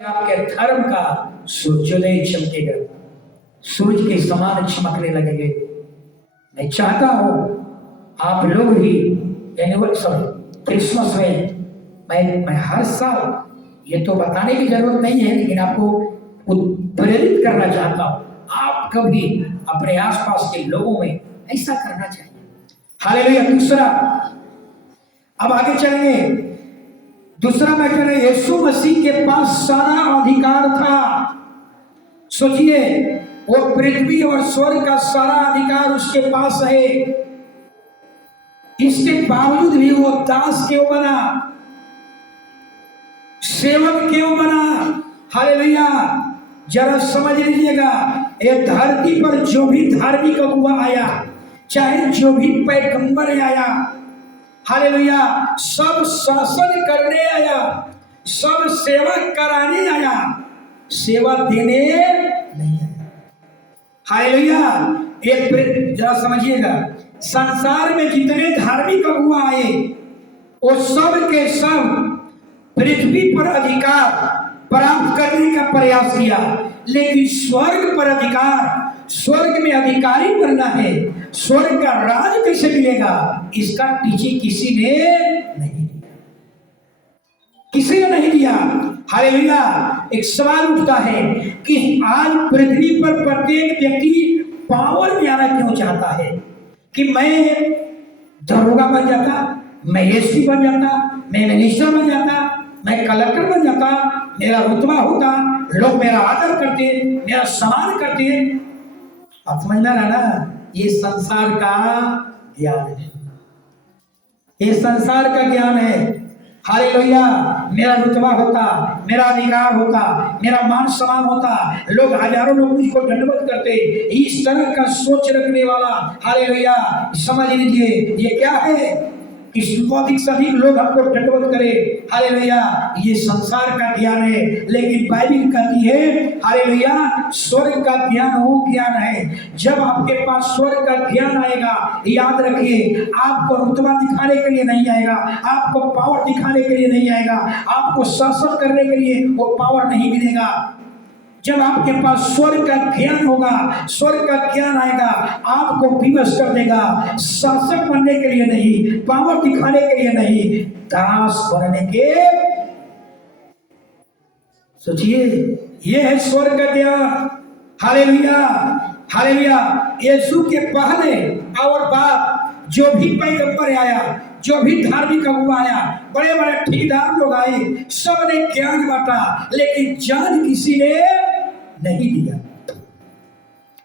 आपके धर्म का सूर्योदय चमकेगा, सूरज के समान चमकने लगेंगे। मैं चाहता हूं आप लोग भी क्रिसमस में मैं हर साल ये तो बताने की जरूरत नहीं है, लेकिन आपको प्रेरित करना चाहता हूं। आप कभी अपने आसपास के लोगों में ऐसा करना चाहिए। हालेलुया। दूसरा, अब आगे चलेंगे। दूसरा मैटर है, यीशु मसीह के पास सारा अधिकार था। सोचिए, वो पृथ्वी और स्वर्ग का सारा अधिकार उसके पास है। इसके बावजूद भी वो दास क्यों बना, सेवक क्यों बना? हालेलुया। जरा समझ लीजिएगा, ये धरती पर जो भी धार्मिक अगुआ आया, चाहे जो भी पैगंबर आया, हालेलुया, सब शासन करने आया, सब सेवा कराने आया, सेवा देने नहीं आया। हालेलुया। एक जरा समझिएगा, संसार में जितने धार्मिक अगुआ आए वो सब के सब पृथ्वी पर अधिकार प्राप्त करने का प्रयास किया, लेकिन स्वर्ग पर अधिकार, स्वर्ग में अधिकारी बनना है, स्वर्ग का राज कैसे मिलेगा, इसका टीचिंग किसी ने नहीं दिया, किसी ने नहीं दिया। हालेलुया। एक सवाल उठता है कि आज पृथ्वी पर प्रत्येक व्यक्ति पावर में आना क्यों चाहता है कि मैं दरोगा बन जाता, मैं एसपी बन जाता, मैं मिनिस्टर बन जाता, मैं कलेक्टर बन जाता, मेरा रुतबा होता, लोग मेरा आदर करते, मेरा सम्मान करते। आप समझ में रहा ना, ये संसार का ज्ञान है, ये संसार का ज्ञान है। हालेलुया। मेरा रुतबा होता, मेरा अधिकार होता, मेरा मान सम्मान होता, लोग हजारों लोग मुझको दंडवत करते, इस तरह का सोच रखने वाला, हालेलुया, समझ लीजिए ये क्या है कि अधिक से अधिक लोग हमको दंडवत करे। हालेलुया। ये संसार का ज्ञान है, लेकिन बाइबल कहती है, हालेलुया, स्वर्ग का ज्ञान वो ज्ञान है। जब आपके पास स्वर्ग का ज्ञान आएगा, याद रखिए, आपको रुतबा दिखाने के लिए नहीं आएगा, आपको पावर दिखाने के लिए नहीं आएगा, आपको शासन करने के लिए वो पावर नहीं मिलेगा। जब आपके पास स्वर्ग का ज्ञान होगा, स्वर्ग का ज्ञान आएगा, आपको विवश कर देगा, शासक बनने के लिए नहीं, पावर दिखाने के लिए नहीं, दास बनने के। सोचिए, ये है स्वर्ग का ज्ञान। हालेलुया। हालेलुया। यीशु के पहले और बाद जो भी पैगंबर आया, जो भी धार्मिक अगुआ आया, बड़े बड़े ठेकेदार लोग आए, सब ने ज्ञान बांटा, लेकिन जान किसी ने नहीं दिया।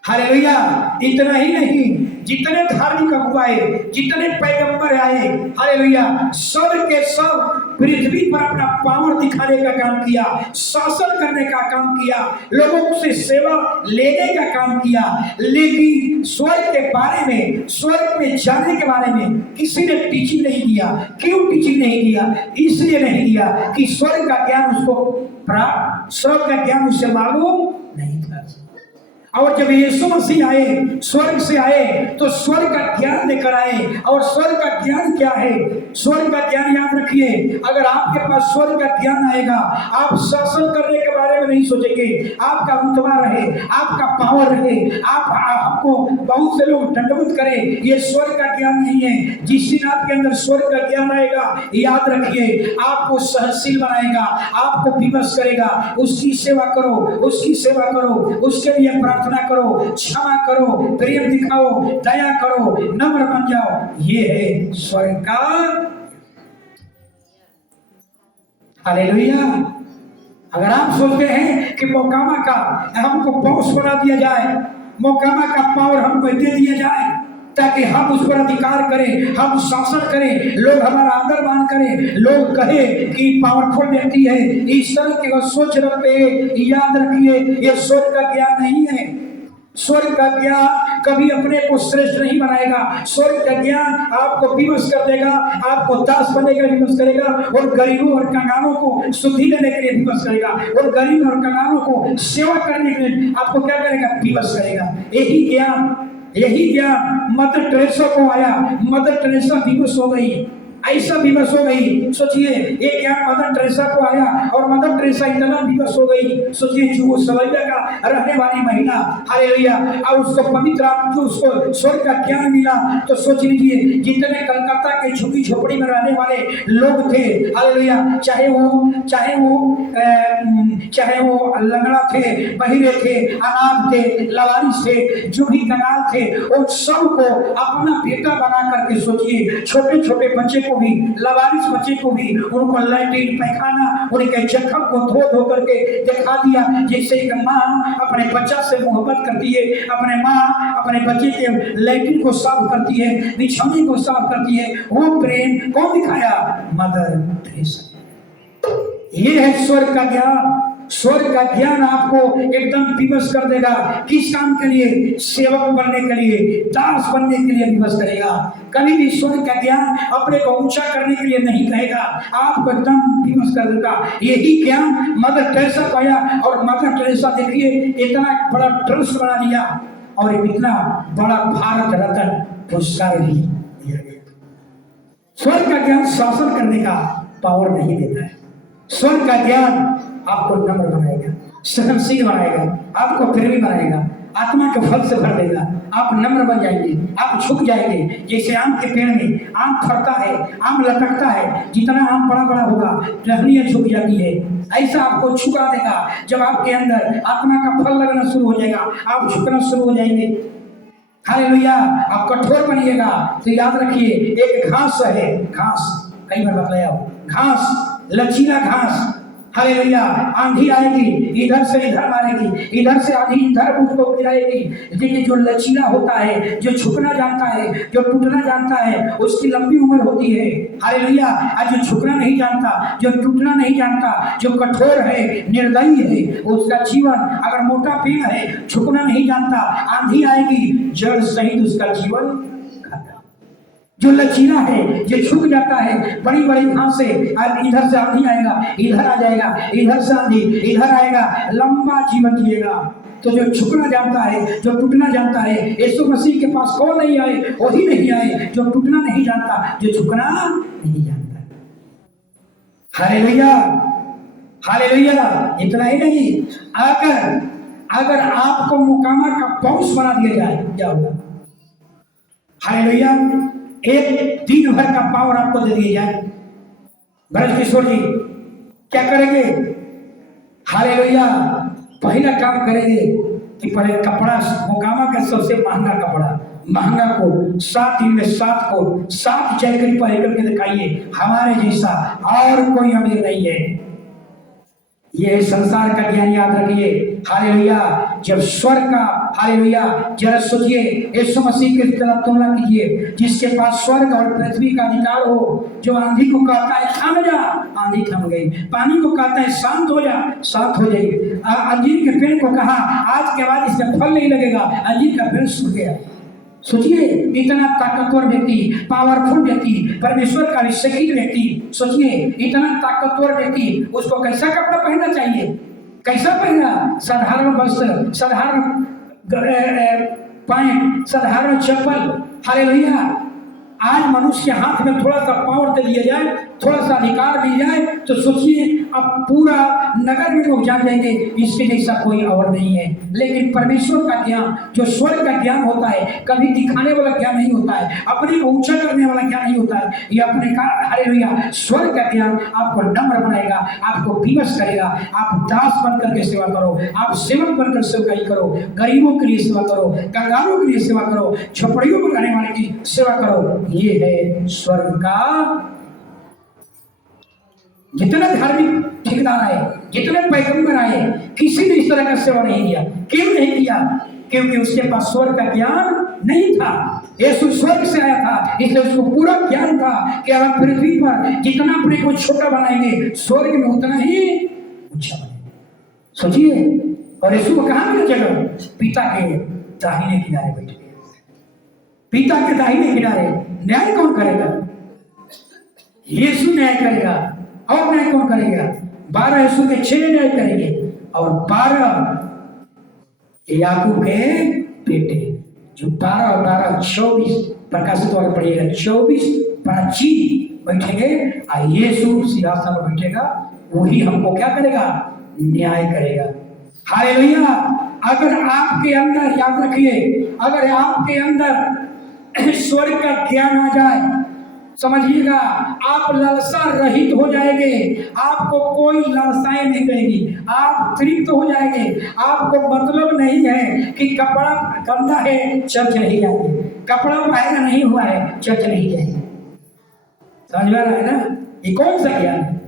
हालेलुया। इतना ही नहीं, जितने धार्मिक अगुआ आए, जितने पैगंबर आए, हालेलुया, सब के सब पृथ्वी पर अपना पावर दिखाने का काम किया, शासन करने का काम किया, लोगों से सेवा लेने का काम किया, लेकिन स्वर्ग के बारे में, स्वर्ग में जाने के बारे में किसी ने टीचिंग नहीं दिया। क्यों टीचिंग नहीं दिया? इसलिए नहीं दिया कि स्वर्ग का ज्ञान उसको प्राप्त, स्वर्ग का ज्ञान उसे मालूम नहीं था। और जब यीशु मसीह आए, स्वर्ग से आए, तो स्वर्ग का ज्ञान लेकर आए। और स्वर्ग का ज्ञान क्या है? स्वर्ग का ज्ञान याद रखिए, अगर आपके पास स्वर्ग का ज्ञान आएगा, आप शासन करने के बारे में नहीं सोचेंगे, आपका रुतबा रहे, आपका पावर रहे, आपको बहुत से लोग दंडवत करें, ये स्वर्ग का ज्ञान नहीं है। जिस दिन आपके अंदर स्वर्ग का ज्ञान आएगा, याद रखिए, आपको सहनशील बनाएगा, आपको विवश करेगा, उसकी सेवा करो, उसकी सेवा करो, उसके लिए प्रार्थना करो, क्षमा करो, प्रेम दिखाओ, दया करो, नम्र बन जाओ। ये है स्वर्ग का। हालेलुया। अगर आप सोचते हैं कि मोकामा का हमको बॉस बना दिया जाए, मोकामा का पावर हमको दे दिया जाए ताकि हम उस पर अधिकार करें, हम शासन करें, लोग हमारा आदर मान करें, लोग कहे कि पावरफुल व्यक्ति है, इस तरह की वो सोच रखते हैं, याद रखिए, ये स्वर्ग का ज्ञान नहीं है। स्वर्ग का ज्ञान कभी अपने को श्रेष्ठ नहीं बनाएगा। स्वर्ग का ज्ञान आपको विवश कर देगा, आपको दास बनने के लिए विवश करेगा, और गरीबों और कंगालों को शुद्धि लेने के लिए विवश करेगा, और गरीब और कंगालों को सेवा करने के लिए आपको क्या करेगा? विवश करेगा। यही ज्ञान, यही ज्ञान मदर टेरेसा को आया। मदर टेरेसा विवश हो गई, ऐसा विवश हो गई। सोचिए एक यहाँ मदर टेरेसा को आया और मदर टेरेसा इतना विवश हो गई। सोचिए यूगोस्लाविया का रहने वाली महिला, हालेलुया, और उसको पवित्र आत्मा जो उसको स्वर्ग का ज्ञान मिला। तो सोच लीजिए जितने कलकत्ता के झुग्गी झोपड़ी में रहने वाले लोग थे, हालेलुया, चाहे वो लंगड़ा थे, बहिरे थे, अनाथ थे, लवारिस थे, जो भी कंगाल थे, उन सबको अपना बेटा बना करके, सोचिए छोटे छोटे बच्चे को भी, लवारिस बच्चे को भी, उनको लैट्रिन पैखाना, उनके जख्म को धो धो करके दिखा दिया। जैसे एक माँ अपने बच्चा से मोहब्बत करती है, अपने माँ अपने बच्चे के लैट्रिन को साफ करती है, बिछौने को साफ करती है, वो प्रेम कौन दिखाया? Mother Teresa. ये है स्वर्ग का ज्ञान। स्वर्ग का ज्ञान आपको एकदम विवश कर देगा। किस काम के लिए? सेवक बनने के लिए, दास बनने के लिए विवश करेगा। कभी भी स्वर्ग का ज्ञान अपने को ऊंचा करने के लिए नहीं कहेगा, आपको एकदम विवश कर देगा। यही ज्ञान मदर टेरेसा पाया, और मदर टेरेसा देखिए इतना बड़ा ट्रस्ट बना लिया और इतना बड़ा भारत रत्न पुरस्कार भी दिया गया। स्वर्ग का ज्ञान शासन करने का पावर नहीं देता है। स्वर्ग का ज्ञान आपको नम्र बनाएगा, सहनशील बनाएगा, आपको प्रेमी बनाएगा, आत्मा के फल से भर देगा। आप नम्र बन जाएंगे, आप झुक जाएंगे। जैसे आम के पेड़ में आम फरता है, आम लटकता है, जितना आम बड़ा बड़ा होगा टहनियाँ झुक जाती है, ऐसा आपको झुका देगा। जब आपके अंदर आत्मा का फल लगना शुरू हो जाएगा, आप झुकना शुरू हो जाएंगे। हालेलुया। आप कठोर बनिएगा तो याद रखिए, एक घास है, घास कई बार बताया, घास, लचीला घास, हालेलुया, आंधी आएगी इधर से इधर मारेगी, इधर से आंधी इधर उसको गिराएगी। लेकिन जो लचीला होता है, जो झुकना जानता है, जो टूटना जानता है, उसकी लंबी उम्र होती है। हालेलुया। और जो झुकना नहीं जानता, जो टूटना नहीं जानता, जो कठोर है, निर्दयी है, उसका जीवन, अगर मोटा पेड़ है, झुकना नहीं जानता, आंधी आएगी, जड़ सहित उसका जीवन खाता। जो लचीला है, जो झुक जाता है, बड़ी बड़ी घास से, इधर से आंधी आएगा, इधर आ जाएगा, इधर से आंधी, इधर आएगा, लंबा जीवन जिएगा। तो जो झुकना जानता है, जो टूटना जानता है, यीशु मसीह के पास कौन नहीं आए? वही नहीं आए जो टूटना नहीं जानता, जो झुकना नहीं जानता। Hallelujah, hallelujah. इतना ही नहीं, अगर आपको मुकामा का पौष बना दिया जाए, क्या होगा? हालेलुया। एक दिन भर का पावर आपको दे दिया जाए, ब्रज किशोर जी क्या करेंगे? हालेलुया। पहला काम करेंगे कि पहले कपड़ा, मुकामा का सबसे महंगा कपड़ा, महंगा को 7 दिन में 7 को 7 जैकेट पहन करके दिखाइए, हमारे जैसा और कोई अमीर नहीं है। ये संसार का ज्ञान याद रखिए। हालेलुया। जब स्वर्ग का, हालेलुया, जरा सोचिए, यीशु मसीह की तुलना कीजिए, जिसके पास स्वर्ग और पृथ्वी का अधिकार हो, जो आंधी को कहता है थम जा, आंधी थम गई, पानी को कहता है शांत हो जा, शांत हो गई, अंजीर के पेड़ को कहा आज के बाद इसमें फल नहीं लगेगा, अंजीर का पेड़ सूख गया। सोचिए इतना ताकतवर व्यक्ति, पावरफुल व्यक्ति, परमेश्वर का अभिषेकित व्यक्ति, सोचिए इतना ताकतवर व्यक्ति, उसको कैसा कपड़ा पहनना चाहिए? कैसा पहना? साधारण वस्त्र, साधारण पैंट, साधारण चप्पल। हालेलुया। आज मनुष्य के हाथ में थोड़ा सा पावर दे दिया जाए, थोड़ा सा अधिकार मिल जाए, तो सोचिए अब पूरा नगर में लोग जान जाएंगे इसके जैसा कोई और नहीं है। लेकिन परमेश्वर का ज्ञान, जो स्वर्ग का ज्ञान होता है, कभी दिखाने वाला ज्ञान नहीं होता है, अपने को ऊंचा करने वाला ज्ञान नहीं होता है। ये अपने का, हालेलुया, स्वर्ग का ज्ञान आपको नम्र बनाएगा, आपको विवश करेगा। आप दास बनकर के सेवा करो, आप सेवक बनकर सेवकाई करो, गरीबों के लिए सेवा करो, कंगालों के लिए सेवा करो, झोपड़ियों में रहने वाले की सेवा करो। ये है स्वर्ग का। जितने धार्मिक ठेकेदार आए, जितने पैगंबर आए, किसी ने इस तरह का सेवा नहीं किया। क्यों नहीं किया? क्योंकि उसके पास स्वर्ग का ज्ञान नहीं था। यीशु स्वर्ग से आया था, इसलिए उसको पूरा ज्ञान था कि अगर पृथ्वी पर जितना अपने को छोटा बनाएंगे, स्वर्ग में उतना ही ऊंचा बनेगा। सोचिए, और यीशु को कहाँ मिला जगह? पिता के दाहिने किनारे बैठे। पिता के दाहिने किनारे न्याय कौन करेगा? यीशु न्याय करेगा। और न्याय कौन करेगा? 12 यीशु के 6 न्याय करेंगे, और 12 याकूब के बेटे, जो 12 और 12 24 प्रकाशित वाले पढ़िएगा, 24 प्राचीन बैठेंगे और यीशु सिंहासन पर बैठेगा, वही हमको क्या करेगा, न्याय करेगा। हालेलुया। अगर आपके अंदर, याद रखिए, अगर आपके अंदर स्वर्ग का ज्ञान आ जाए, समझिएगा, आप लालसा रहित हो जाएंगे, आपको कोई लालसाएं नहीं रहेगी, आप तृप्त हो जाएंगे। आपको मतलब नहीं है कि कपड़ा गंदा है चर्च नहीं जाएंगे, कपड़ा पहना नहीं हुआ है चर्च नहीं जाएंगे। समझ में आ रहा है ना? ये कौन सा ज्ञान है?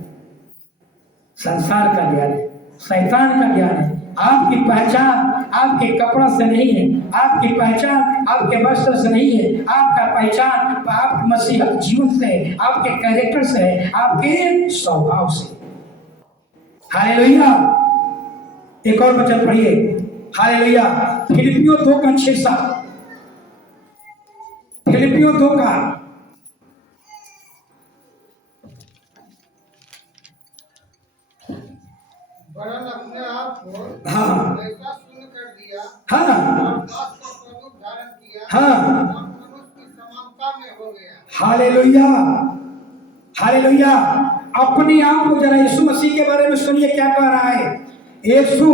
संसार का ज्ञान है, शैतान का ज्ञान है। आपकी पहचान आपके कपड़ा से नहीं है, आपकी पहचान आपके वस्त्र से नहीं है, आपका पहचान आपके मसीहत जीवन से है, आपके कैरेक्टर से है, आपके स्वभाव से। हालेलुया। एक और वचन पढ़िए, हालेलुया, फिलिपियों 2:6। फिलिपियों 2 का वरन अपने आप को हाँ ऐसा शून्य कर दिया हाँ और दास का स्वरूप धारण किया हाँ और मनुष्य की समानता में हो गया। हालेलुया। हालेलुया। अपने आप को जरा यीशु मसीह के बारे में सुनिए क्या कह रहा है। यीशु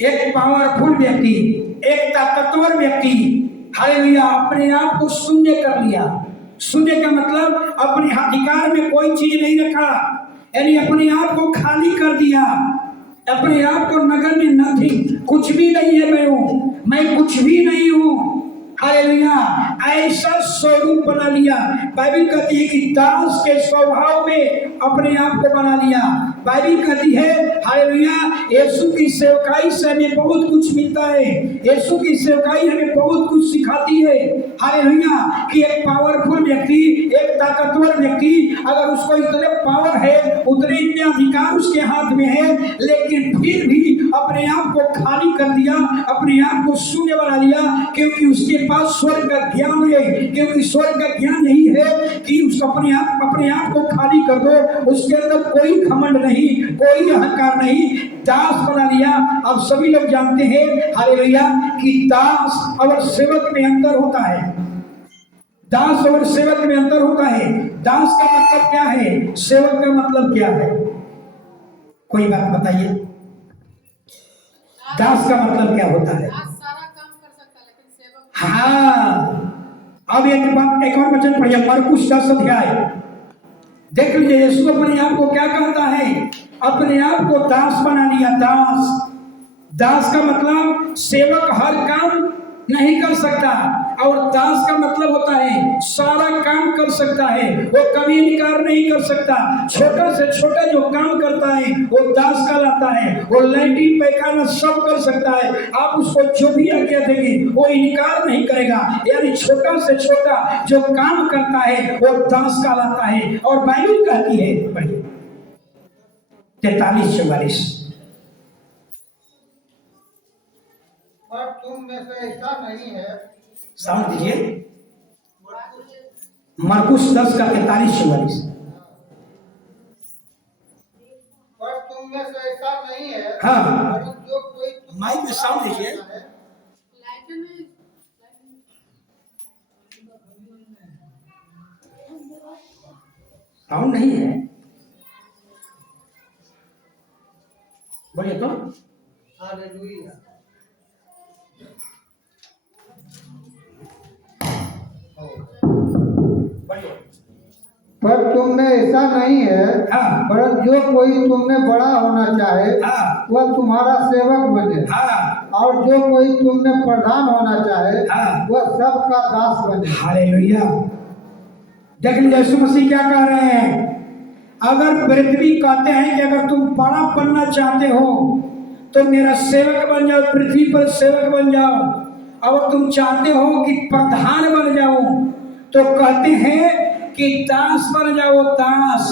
एक पावरफुल व्यक्ति, एक ताकतवर व्यक्ति, हालेलुया, अपने आप को शून्य कर लिया। शून्य का मतलब अपने अधिकार में कोई चीज नहीं रखा, यानी अपने आप को खाली कर दिया, अपने आप को नगण्य नथिंग, कुछ भी नहीं है, मैं हूं, मैं कुछ भी नहीं हूं। हालेलुया। ऐसा स्वरूप बना लिया। बाइबल कहती है कि दास के स्वभाव में अपने आप को बना लिया। बाइबल कहती है, हालेलुया, यीशु की सेवकाई से हमें बहुत कुछ मिलता है, यीशु की सेवकाई हमें बहुत कुछ सिखाती है। हालेलुया, कि एक पावरफुल व्यक्ति, एक ताकतवर व्यक्ति, अगर उसको इतने पावर है, उतने अधिकार उसके हाथ में है, लेकिन फिर भी अपने आप को खाली कर दिया, अपने आप को शून्य बना लिया, क्योंकि उसके पास स्वर्ग का ज्ञान है। क्योंकि स्वर्ग का ज्ञान यही है कि उसको अपने आप को खाली कर दो, उसके अंदर कोई घमंड नहीं, कोई अहंकार नहीं, दास बना लिया। अब सभी लोग जानते हैं, हालेलुया, कि दास और सेवक में अंतर होता है। दास और सेवक में अंतर होता है। दास का मतलब क्या है, सेवक का मतलब क्या है? कोई बात बताइए, दास का मतलब क्या होता है? हाँ, अब एक और वचन पढ़िए, मरकुस 10 अध्याय। देख लीजिए, यीशु अपने आप को क्या कहता है, अपने आप को दास बना लिया। दास, दास का मतलब सेवक हर काम नहीं कर सकता, और दास का मतलब होता है सारा काम कर सकता है, वो कभी इनकार नहीं कर सकता। छोटा से छोटा जो काम करता है वो दास कहलाता है। वो लैट्रिन पैखाना सब कर सकता है, आप उसको जो भी आज्ञा देंगे वो इनकार नहीं करेगा। यानी छोटा से छोटा जो काम करता है वो दास कहलाता है। और बाइबल कहती है, पढ़िए 43-44, पर तुम में से ऐसा नहीं है। समझ लीजिए, मरकुस 10 का 43-44। पर तुम में से ऐसा नहीं है, हाँ, जो कोई माइक में साउंड लीजिए। साउंड नहीं है, बोलिए तो। हालेलुया। पर तुम में ऐसा नहीं है, हाँ, परंतु जो कोई तुम में बड़ा होना चाहे हाँ, वह तुम्हारा सेवक बने, हाँ, और जो कोई तुम में प्रधान होना चाहे हाँ, वह सबका दास बने। हालेलुया। देख लीजिए, यीशु मसीह क्या कह रहे हैं। अगर पृथ्वी कहते हैं कि अगर तुम बड़ा बनना चाहते हो तो मेरा सेवक बन जाओ, पृथ्वी पर सेवक बन जाओ। अगर तुम चाहते हो कि प्रधान बन जाओ तो कहते हैं कि दास बन जाओ, दास।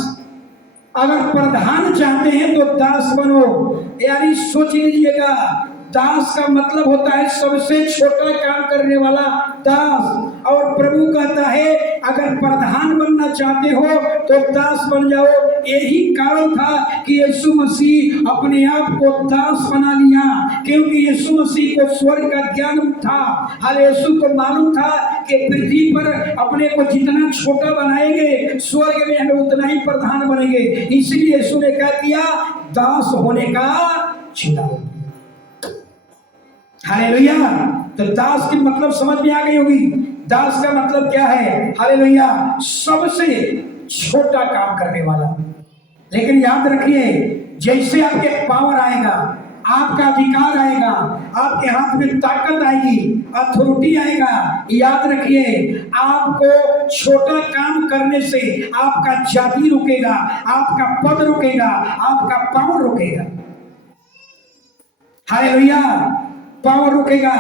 अगर प्रधान चाहते हैं तो दास बनो। यानी सोच लीजिएगा, दास का मतलब होता है सबसे छोटा काम करने वाला दास। और प्रभु कहता है अगर प्रधान बनना चाहते हो तो दास बन जाओ। यही कारण था कि यीशु मसीह अपने आप को दास बना लिया, क्योंकि यीशु मसीह को स्वर्ग का ज्ञान था। हर यीशु को मालूम था कि पृथ्वी पर अपने को जितना छोटा बनाएंगे स्वर्ग में हमें उतना ही प्रधान बनेंगे। इसलिए यीशु ने क्या किया, दास होने का चुनाव। हालेलुया। तो दास की मतलब समझ में आ गई होगी। दास का मतलब क्या है? हालेलुया, सबसे छोटा काम करने वाला। लेकिन याद रखिए, जैसे आपके पावर आएगा, आपका अधिकार आएगा, आपके हाथ में ताकत आएगी, अथॉरिटी आएगा, याद रखिए आपको छोटा काम करने से आपका जाति रुकेगा, आपका पद रुकेगा, आपका पावर रुकेगा। हालेलुया, पावर रुकेगा।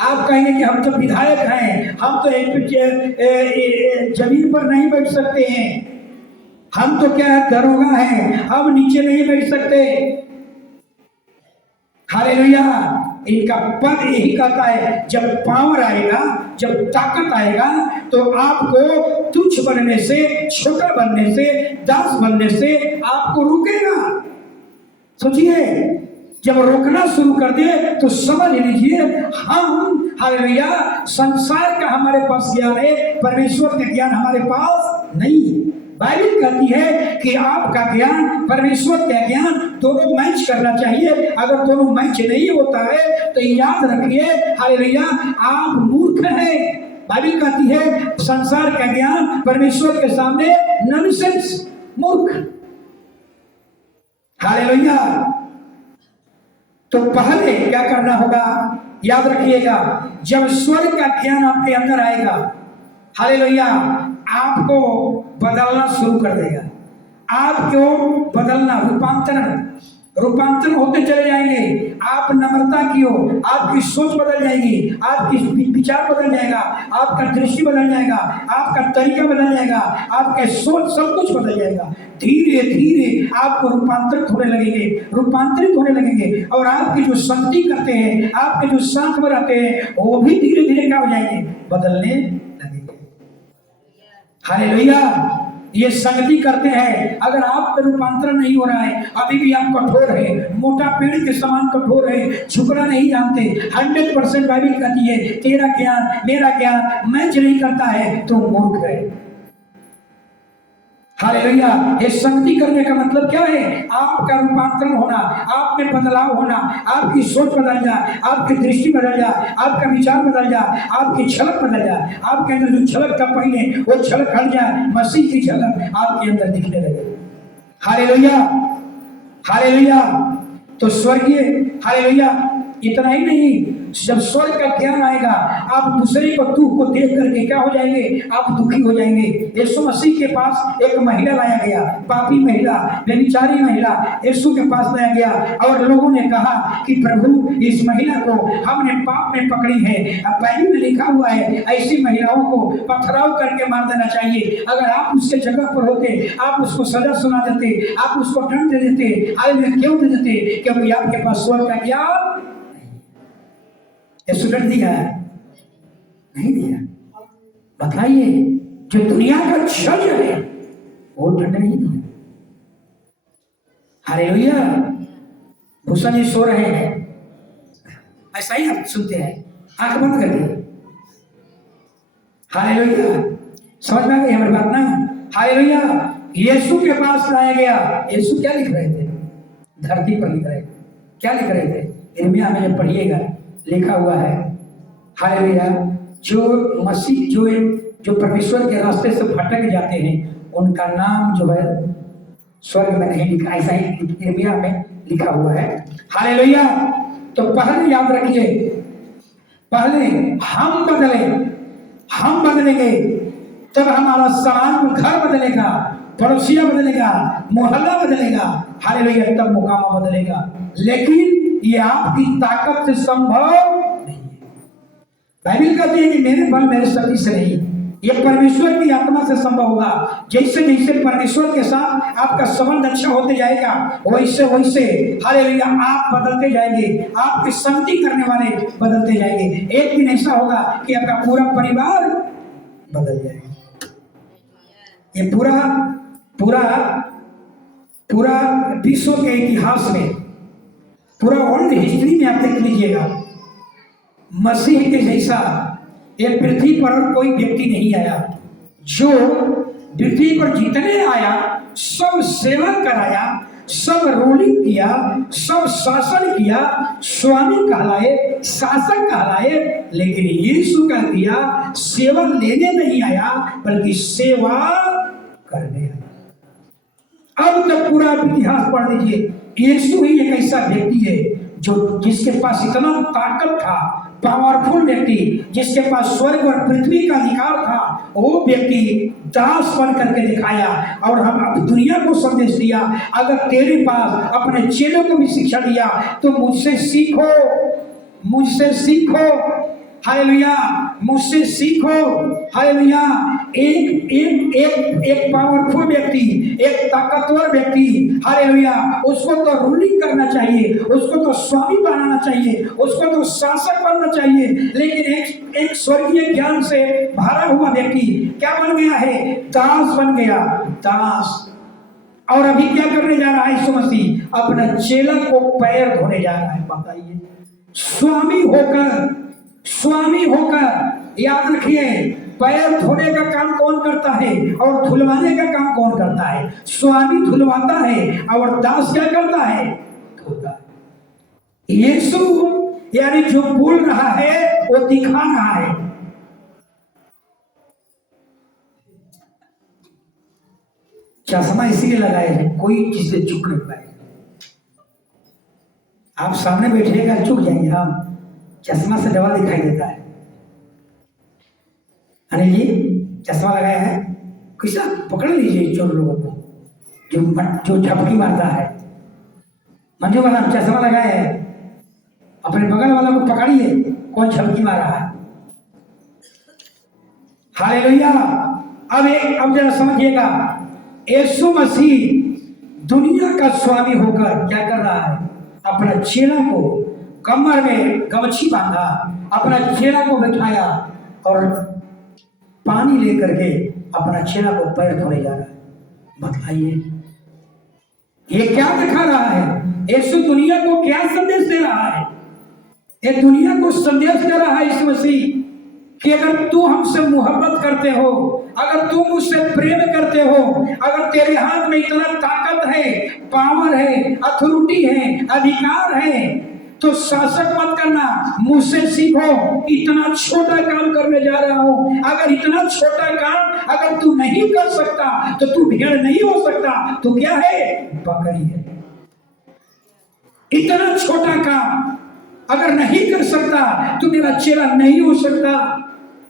आप कहेंगे कि हम तो विधायक हैं, हम तो जमीन पर नहीं बैठ सकते हैं, हम तो क्या है दरोगा हैं, हम नीचे नहीं बैठ सकते। हालेलुया, इनका पद यही कहता है जब पावर आएगा, जब ताकत आएगा तो आपको तुच्छ बनने से, छोटा बनने से, दास बनने से आपको रुकेगा। सोचिए, जब रोकना शुरू कर दे तो समझ लीजिए हम, हालेलुया, संसार का हमारे पास ज्ञान है, परमेश्वर का ज्ञान हमारे पास नहीं। बाइबल कहती है कि आपका ज्ञान परमेश्वर का ज्ञान दोनों मैच करना चाहिए। अगर दोनों मैच नहीं होता है तो याद रखिए, हालेलुया, आप मूर्ख हैं। बाइबल कहती है संसार का ज्ञान परमेश्वर के सामने नॉनसेंस, मूर्ख। हालेलुया। तो पहले क्या करना होगा, याद रखिएगा, जब स्वर्ग का ज्ञान आपके अंदर आएगा, हालेलुया, आपको बदलना शुरू कर देगा। आपको बदलना, रूपांतरण होते चले जाएंगे। आप नम्रता की हो, आपकी सोच बदल जाएगी, आपकी विचार बदल जाएगा, आपका दृष्टि बदल जाएगा, आपका तरीका बदल जाएगा, आपके सोच सब कुछ बदल जाएगा। धीरे धीरे आपको रूपांतरित होने लगेंगे और आपकी जो संगति करते हैं, आपके जो साथ में रहते हैं, वो भी धीरे धीरे क्या हो जाएंगे, बदलने लगेंगे। हालेलुया। ये संगति करते हैं। अगर आप में रूपांतरण नहीं हो रहा है, अभी भी आप कठोर है, मोटा पेड़ के समान कठोर है, झुकना नहीं जानते, 100% बाइबल कहती है तेरा ज्ञान मेरा ज्ञान मैच नहीं करता है तो मूर्ख है। हालेलुया। ये संगति करने का मतलब क्या है? आपका रूपांतरण होना, आप में बदलाव होना, आपकी सोच बदल जाए, आपकी दृष्टि बदल जाए, आपका विचार बदल जाए, आपकी झलक बदल जाए, आपके अंदर जो झलक था पहले वो झलक हट जाए, मसीह की झलक आपके अंदर दिखने लगे। Hallelujah, hallelujah. तो स्वर्गीय, हालेलुया, इतना ही नहीं, जब स्वर्ग का ज्ञान आएगा आप दूसरे को दुख को देख करके क्या हो जाएंगे, आप दुखी हो जाएंगे। यीशु मसीह के पास एक महिला लाया गया, पापी महिला, व्यभिचारी महिला यीशु के पास लाया गया और लोगों ने कहा कि प्रभु इस महिला को हमने पाप में पकड़ी है, अब बाइबल में लिखा हुआ है ऐसी महिलाओं को पथराव करके मार देना चाहिए। अगर आप उसके जगह पर होते, आप उसको सजा सुना देते, आप उसको दंड दे देते। अरे क्यों दे देते? क्योंकि आपके पास स्वर्ग का ज्ञान दंड दिया नहीं दिया। बताइए, जो दुनिया का जज है वो दंड नहीं दिया। हालेलुया। भूषण जी सो रहे हैं, ऐसा ही आप सुनते हैं, आंख बंद करके। हालेलुया। समझ में आ गई हमारी बात ना? हालेलुया। यीशु के पास लाया गया। यीशु क्या लिख रहे थे? धरती पर लिख रहे थे। क्या लिख रहे थे? यिर्मयाह में जब पढ़िएगा लिखा हुआ है, हालेलुया, जो मसीह जो परमेश्वर के रास्ते से भटक जाते हैं उनका नाम जो है स्वर्ग में नहीं लिखा, ऐसा ही यिर्मयाह में लिखा हुआ है। हालेलुया। तो पहले याद रखिए, पहले हम बदलेंगे तब हमारा समाज, घर बदलेगा, पड़ोसिया बदलेगा, मोहल्ला बदलेगा, हालेलुया, तब मुकामा बदलेगा। लेकिन ये आपकी ताकत से संभव नहीं है। बाइबल कहती है कि मेरे बल मेरे शक्ति से नहीं, ये परमेश्वर की आत्मा से संभव होगा। जैसे जैसे परमेश्वर के साथ आपका संबंध अच्छा होते जाएगा, वैसे वैसे हालेलुया आप बदलते जाएंगे, आपके संगति करने वाले बदलते जाएंगे। एक दिन ऐसा होगा कि आपका पूरा परिवार बदल जाएगा। ये पूरा पूरा पूरा विश्व के इतिहास में, पूरा वर्ल्ड हिस्ट्री में आप देख लीजिएगा, मसीह के जैसा ये पृथ्वी पर और कोई व्यक्ति नहीं आया। जो पृथ्वी पर जितने आया सब सेवा कराया, सब रूलिंग किया, सब शासन किया, स्वामी कहलाए, शासक कहलाए, लेकिन यीशु कह दिया सेवा लेने नहीं आया बल्कि सेवा करने आया। अब तक पूरा इतिहास पढ़ लीजिए, यीशु ही एक ऐसा व्यक्ति है जो जिसके पास इतना ताकत था, पावरफुल व्यक्ति, जिसके पास स्वर्ग और पृथ्वी का अधिकार था, वो व्यक्ति दास बन करके दिखाया और हम अब दुनिया को संदेश दिया। अगर तेरे पास अपने चेलों को भी शिक्षा दिया तो मुझसे सीखो, मुझसे सीखो, हालेलुया, मुझसे सीखो, हालेलुया। एक एक एक एक पावरफुल व्यक्ति, एक ताकतवर व्यक्ति, हालेलुया, उसको तो रूलिंग करना चाहिए, उसको तो स्वामी बनाना चाहिए, उसको तो शासक बनना चाहिए, लेकिन एक स्वर्गीय ज्ञान से भरा हुआ व्यक्ति क्या बन गया है? दास बन गया, दास। और अभी क्या करने जा रहा है यीशु मसीह? अपना चेला को पैर धोने जा रहा है। बताइए, स्वामी होकर, स्वामी होकर। याद रखिए, पैर धोने का काम कौन करता है और धुलवाने का काम कौन करता है? स्वामी धुलवाता है और दास क्या करता है? धोता है। यीशु यानी जो बोल रहा है वो दिखा रहा है। चश्मा इसीलिए लगाए हैं कोई चीज से झुक नहीं पाए। आप सामने बैठिएगा झुक जाएंगे, हम चश्मा से डबल दिखाई देता है। अनिल जी चश्मा लगाया है, किसा पकड़ लीजिए चोर लोगों को जो झपकी मारता है। मंजू वाला चश्मा लगाया है, अपने बगल वाला को पकड़िए कौन झपकी मार रहा है। हालेलुया। अब जरा समझिएगा, यीशु मसीह दुनिया का स्वामी होकर क्या कर रहा है? अपना चेला को कमर में गमछी बांधा, अपना चेला को बैठाया और पानी लेकर के अपना चेला को पैर धोने जा रहा है। बताइए ये क्या दिखा रहा है? यीशु दुनिया को क्या संदेश दे रहा है? ये दुनिया को संदेश दे रहा है यीशु मसीह कि अगर तू हमसे मोहब्बत करते हो, अगर तू मुझसे प्रेम करते हो, अगर तेरे हाथ में इतना ताकत है, पावर है, अथॉरिटी है, अधिकार है, तो शासक मत करना, मुझसे सीखो। इतना छोटा काम करने जा रहा हूं। अगर इतना छोटा काम अगर तू नहीं कर सकता तो तू भेड़ नहीं हो सकता, तो क्या है? बकरी है। इतना छोटा काम अगर नहीं कर सकता तो मेरा चेला नहीं हो सकता।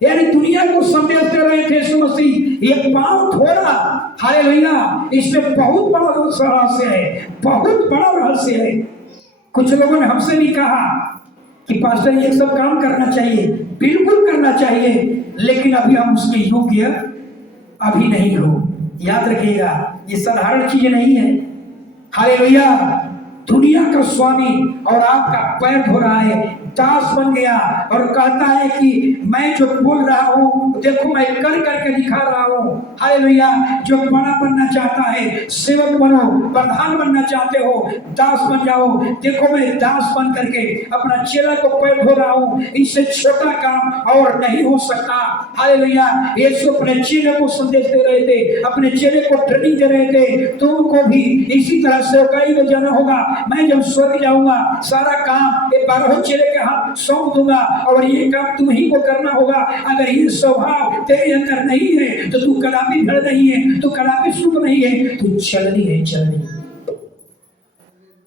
यानी दुनिया को संदेश दे रहे थे यीशु मसीह, ये पांव थोड़ा, हालेलुया, इसमें बहुत बड़ा रहस्य है, बहुत बड़ा रहस्य है। कुछ लोगों ने हमसे भी कहा कि पास्टर ये सब काम करना चाहिए, बिल्कुल करना चाहिए, लेकिन अभी हम उसके योग्य अभी नहीं हो। याद रखिएगा, ये साधारण चीज नहीं है। हालेलुया। दुनिया का स्वामी और आपका पैर धो रहा है, दास बन गया और कहता है कि मैं जो बोल रहा हूँ देखो मैं कर करके दिखा रहा हूँ। हालेलुया। जो बड़ा बनना चाहता है सेवक बनो, प्रधान बनना चाहते हो दास बन जाओ। देखो मैं दास बन करके अपना चेला को पैर धो रहा हूँ, इससे छोटा काम और नहीं हो सकता। हालेलुया। यीशु अपने चेले को संदेश दे रहे थे, अपने चेले को ट्रेनिंग दे रहे थे, तुमको भी इसी तरह सेवकाई में जाना होगा। मैं जब स्वर्ग जाऊंगा सारा काम ये 12 चेले के हाथ सौंप दूंगा और ये काम तुम ही को करना होगा। अगर ये स्वभाव तेरे अंदर नहीं है तो तू कदापि भेड़ नहीं है, तू कदापि शुभ नहीं है, तू चलनी है, चलनी।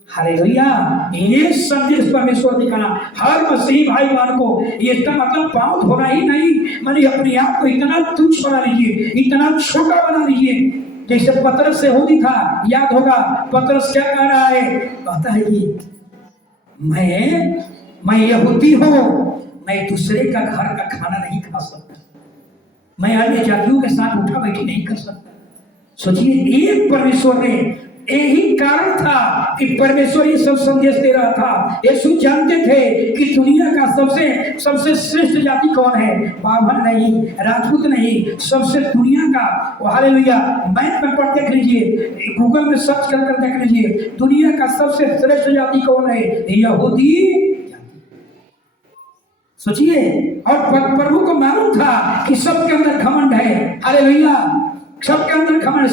हालेलुया। ये संदेश परमेश्वर दिखाना हर मसीही भाई बहन को। ये इसका मतलब पांव धोना ही नहीं, माने अपने आप को इतना तुच्छ बना लीजिए, इतना छोटा बना लीजिए। जैसे पतरस से हो दिखा, याद होगा पतरस क्या कह रहा है? कहता है कि मैं यहूदी हूं, मैं दूसरे का घर का खाना नहीं खा सकता। मैं अन्य जातियों के साथ उठा बैठी नहीं कर सकता। सोचिए, एक परमेश्वर ने, यही कारण था कि परमेश्वर ये सब संदेश दे रहा था। यीशु जानते थे कि दुनिया का सबसे श्रेष्ठ जाति कौन है। बाभन नहीं, राजपूत नहीं, सबसे दुनिया का, हालेलुया, मैप में पढ़ देख लीजिए, गूगल में सर्च कर देख लीजिए, दुनिया का सबसे श्रेष्ठ जाति कौन है? यहूदी। सोचिए, और प्रभु को मालूम था कि सबके अंदर घमंड है। हालेलुया, सबके अंदर घमंड।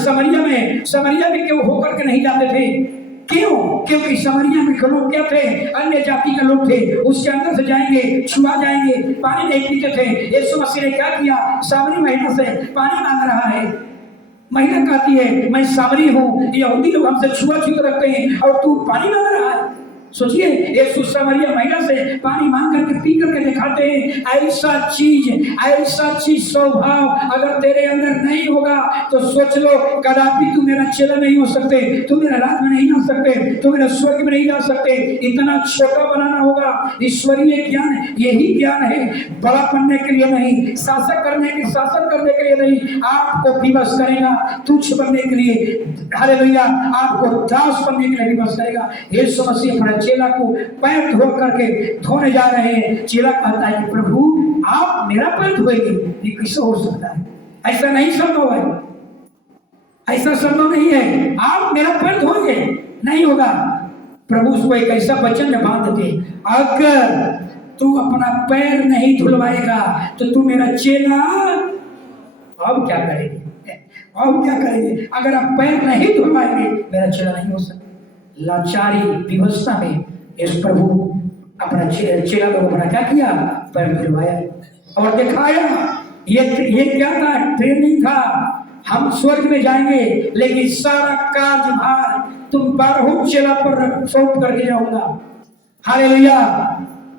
समरिया में क्यों होकर के नहीं जाते थे? क्यों? क्योंकि समरिया में लोग क्या थे? अन्य जाति के लोग थे। उसके अंदर से जाएंगे, छुआ जाएंगे, पानी नहीं पीते थे। यीशु मसीह ने क्या किया? सामरी महिला से पानी मांग रहा है। महिला कहती है, मैं सामरी हूँ, यहूदी लोग हमसे छुआछूत रखते हैं और तू पानी मांग रहा है। सोचिए, यीशु समरिया महिला से पानी मांग करके पी करके दिखाते हैं। ऐसा चीज स्वभाव अगर तेरे अंदर नहीं होगा तो सोच लो, कदापि तू मेरा चेला नहीं हो सकते, तू मेरा राज में नहीं जा सकते, तू मेरा स्वर्ग में नहीं जा सकते। इतना छोटा बनाना होगा। ईश्वरीय ज्ञान यही ज्ञान है, बड़ा बनने के लिए नहीं, शासन करने के लिए नहीं, आपको विवश करेगा तुच्छ बनने के लिए। हालेलुया, आपको दास बनने के लिए विवश करेगा। यीशु मसीह अपने चेला को पैर धो करके धोने जा रहे हैं। चेला कहता है कि प्रभु आप मेरा पैर धोएंगे? ये कैसे हो सकता है? ऐसा नहीं संभव है, ऐसा संभव नहीं है। आप मेरा पैर धोएंगे? नहीं होगा। प्रभु उसको एक ऐसा वचन में बांध देते, अगर तू अपना पैर नहीं धुलवाएगा तो तू मेरा चेला अब क्या करेंगे? अगर आप पैर नहीं धुलवाएंगे मेरा चेला नहीं हो सकता। लाचारी व्यवस्था में इस प्रभु अपना चेला लोग अपना क्या किया? पैर धुलवाया और दिखाया। ये क्या था? ट्रेनिंग था। हम स्वर्ग में जाएंगे लेकिन सारा कार्यभार तुम 12 चेला पर सौंप करके जाऊंगा। हालेलुया।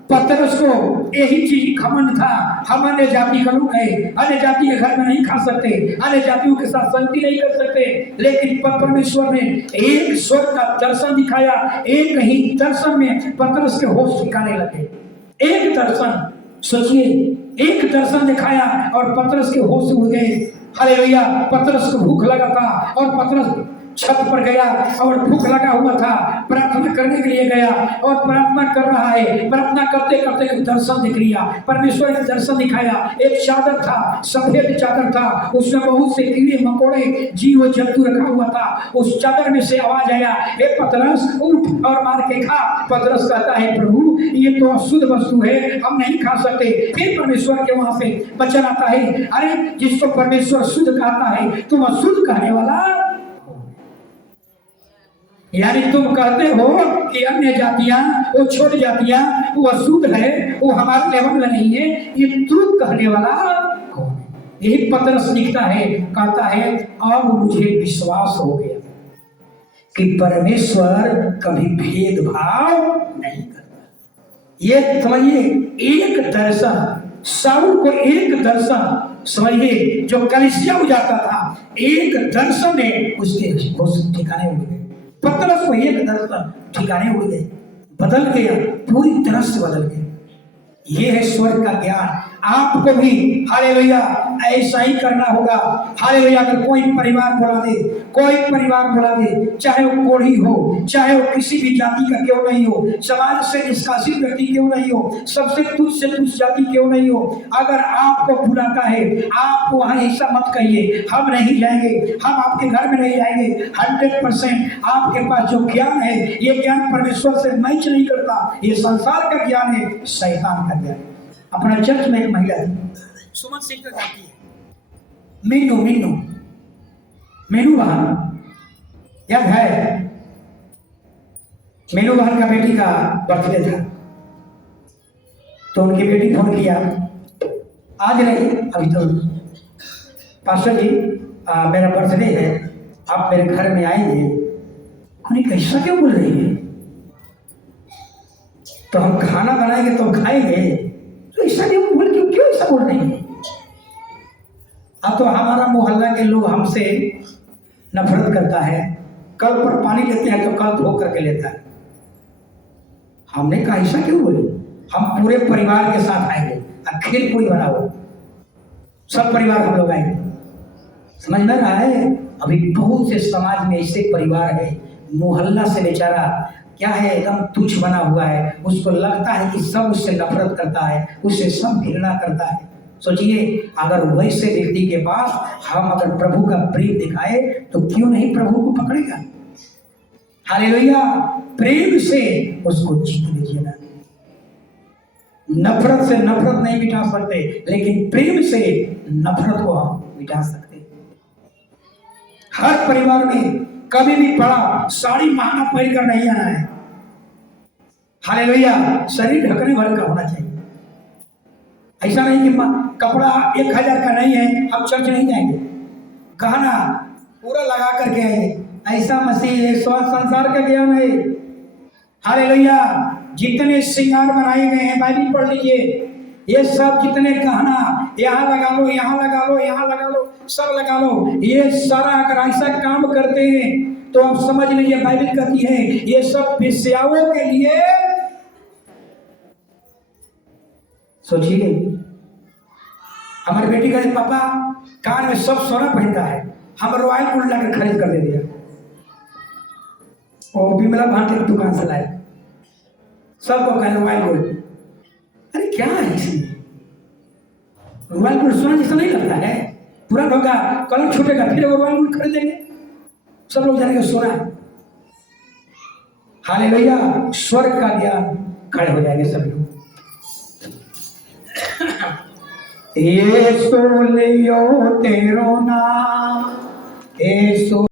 पतरस को यही चीज घमंड था, हम अन्य जाति का लोग है, अन्य जाति के घर में नहीं खा सकते, अन्य जातियों के साथ संगति नहीं कर सकते। लेकिन परमेश्वर ने एक स्वर्ग का दर्शन दिखाया। एक ही दर्शन में पतरस के होश ठिकाने लगे। एक दर्शन, सोचिए, एक दर्शन दिखाया और पतरस के होश उड़ गए। हालेलुया। पतरस को भूख लगा था और पतरस छत पर गया और भूख लगा हुआ था, प्रार्थना करने के लिए गया और प्रार्थना कर रहा है। प्रार्थना करते करते एक दर्शन दिख लिया। परमेश्वर ने दर्शन दिखाया। एक चादर था, सफेद चादर था, उसमें बहुत से कीड़े मकोड़े जीव जंतु रखा हुआ था। उस चादर में से आवाज आया, हे पतरस उठ और मार के खा। पतरस कहता है, प्रभु ये तो अशुद्ध वस्तु है, हम नहीं खा सकते। फिर परमेश्वर के वहां से वचन आता है, अरे जिसको परमेश्वर शुद्ध कहता है तुम अशुद्ध कहने वाला? यानी तुम कहते हो कि अन्य जातियां, वो छोटी जातियां, वो अशुद्ध है, वो हमारे लेवल में नहीं है, ये तुम कहने वाला कौन है? यही पतरस लिखता है, कहता है, और मुझे विश्वास हो गया कि परमेश्वर कभी भेदभाव नहीं करता। ये समझिए, एक दर्शन, शाऊल को एक दर्शन, समझिए, जो कलीसिया हो जाता था, एक दर्शन में उसके ठिकाने उड़ गए। पतरस को एक दर्शन ठिकाने उड़ गए, बदल गया, पूरी तरह से बदल गया। ये है स्वर्ग का ज्ञान। आपको भी हालेलुया ऐसा ही करना होगा। हालेलुया। अगर कोई परिवार बुला दे, चाहे वो कोढ़ी हो, चाहे वो किसी भी जाति का क्यों नहीं हो, समाज से निष्कासित व्यक्ति क्यों नहीं हो, सबसे तुच्छ से तुच्छ जाति क्यों नहीं हो, अगर आपको बुलाता है, आप वहां ऐसा मत कहिए, हम नहीं जाएंगे, हम आपके घर में नहीं जाएंगे। 100% आपके पास जो ज्ञान है, ये ज्ञान परमेश्वर से मैच नहीं करता। ये संसार का ज्ञान है, शैतान का ज्ञान। अपना चर्च में एक महिला है, सुमन सिंह जाती है, मीनू बहन, याद है? मीनू बहन का बेटी का बर्थडे था, तो उनकी बेटी फोन किया, आज नहीं अभी तो, पास्टर जी मेरा बर्थडे है, आप मेरे घर में आएंगे? उन्हें कैसा क्यों बोल रही है? तो हम खाना बनाएंगे तो खाएंगे, तो ऐसा क्यों ऐसा बोल रही है? अब तो हमारा मोहल्ला के लोग हमसे नफरत करता है, कल पर पानी लेते हैं तो कल धो करके लेता है। हमने कहा ऐसा क्यों बोली? हम पूरे परिवार के साथ आएंगे, खीर पूरी बनाओ। सब परिवार हम लोग आएंगे। समझ में रहा है? अभी बहुत से समाज में ऐसे परिवार है, मोहल्ला से बेचारा क्या है, एकदम तुच्छ बना हुआ है। उसको लगता है कि सब उससे नफरत करता है, उससे सब घृणा करता है। सोचिए, अगर वैसे व्यक्ति के पास हम अगर प्रभु का प्रेम दिखाए तो क्यों नहीं प्रभु को पकड़ेगा। हालेलुया। प्रेम से उसको जीत लीजिएगा। नफरत से नफरत नहीं मिटा सकते, लेकिन प्रेम से नफरत को हम मिटा सकते। हर परिवार में कभी भी पड़ा साड़ी महंगा पहन कर नहीं आना है। हालेलुया। शरीर ढकने भर का होना चाहिए। ऐसा नहीं कि कपड़ा 1000 का नहीं है हम चर्च नहीं जाएंगे, गहना पूरा लगा करके आएंगे। ऐसा मसीह संसार का ज्ञान है। हालेलुया। जितने श्रृंगार बनाए गए हैं, बाइबल पढ़ लीजिए, ये सब जितने गहना यहाँ लगा लो, यहाँ लगा लो, यहाँ लगा लो, सब लगा लो, ये सारा अगर ऐसा काम करते हैं तो आप समझ लीजिए बाइबल कहती है ये सब वेश्याओं के लिए। सोचिए, हमारी बेटी कहती पापा कान में सब सोना पहनता है, हम रॉयल गोल्ड लाकर खरीद कर दे दिया। वो बिमला भांटे की दुकान से लाए, सबको कहें रॉयल गोल्ड। अरे क्या है इसमें? रॉयल गोल्ड सोना जैसा नहीं लगता है, पुराना होगा, कलर छूटेगा, फिर रॉयल गोल्ड खरीदेंगे, सब लोग जानेंगे सोना है। हालेलुया। स्वर्ग का ज्ञान खड़े हो जाएंगे सब लोग। ये सो लियो तेरो नाम, ये सो